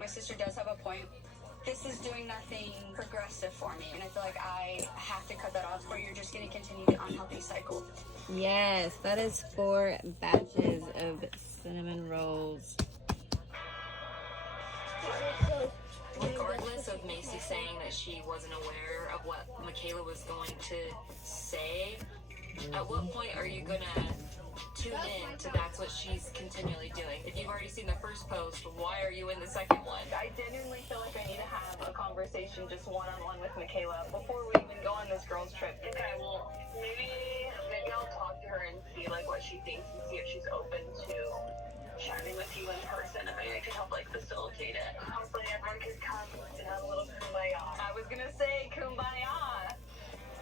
My sister does have a point. This is doing nothing progressive for me, and I feel like I have to cut that off, or you're just going to continue the unhealthy cycle. Yes, that is 4 batches of cinnamon rolls. Regardless of Macy saying that she wasn't aware of what Michaela was going to say, at what point are you going to tune in to that's what she's continually doing? If you've already seen the first post, why are you in the second one? I genuinely feel like I need to have a conversation just one-on-one with Michaela before we even go on this girls trip. Okay, well, maybe I'll talk to her and see like what she thinks and see if she's open to chatting with you in person, and maybe I could help like facilitate it. Hopefully everyone could come and have a little kumbaya. I was gonna say kumbaya.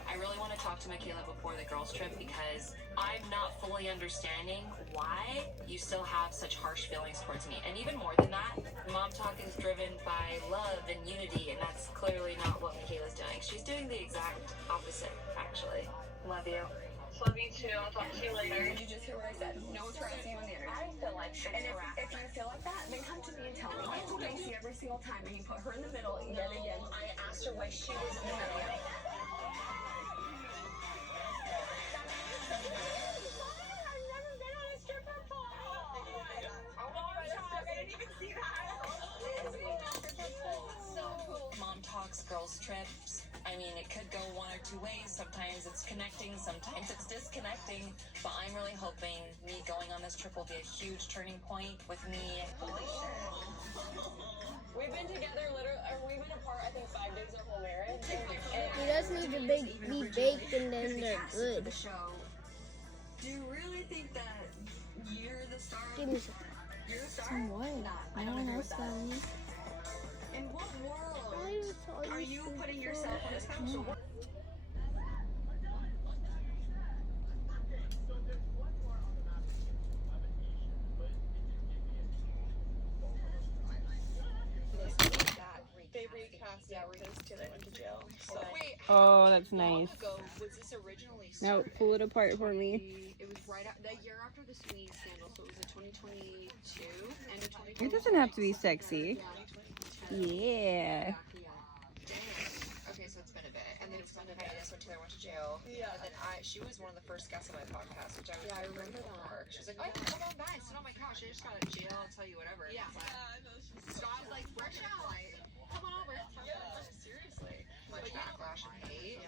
I really want to talk to Michaela before the girls trip because I'm not fully understanding why you still have such harsh feelings towards me. And even more than that, Mom Talk is driven by love and unity, and that's clearly not what Michaela's doing. She's doing the exact opposite, actually. Love you. Love you too. I'll talk to you later. Did you just hear what I said? No one's harassing you on the internet. I feel like And if you feel like that, then come to me and tell me. I told Macy every single time, and you put her in the middle yet again. I asked her why she was in the middle. Mom Talks girls trips. I mean, it could go one or two ways. Sometimes it's connecting, sometimes it's disconnecting. But I'm really hoping me going on this trip will be a huge turning point with me. We've been together we've been apart I think 5 days our whole marriage. You just need to be baked and then they're good. The show. Do you really think that you're the star? Give me some. You're the star? What? I No don't one agree else with got that. me. In what world I just saw are you putting yourself on this pedestal? They recast since Taylor went to jail. So Wait, Oh, that's nice. how long ago was this originally No, started? pull it apart for me. It was right the year after the Sweeney scandal, so it was in 2022 and in 2022. It doesn't have to be sexy. Yeah. Yeah. Damn. Okay, so it's been a bit, and then it's been a bit. That's when Taylor went to jail. Yeah. And then she was one of the first guests on my podcast, which I was. Yeah, I very remember grateful that. for. She was like, "Oh, come on by, sit on my couch. I just got out of jail. I'll tell you whatever." Yeah. Scott's like, "Fresh out, like, come on over." Seriously, much backlash and hate,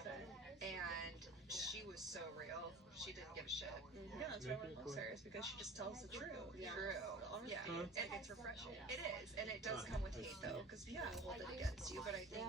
and she was so real. She didn't give a shit. yeah, that's why I want to close her, is because she just tells the truth. True. Honestly, Yeah. and it's refreshing. It is, and it does come with hate though, because people hold it against you. But I think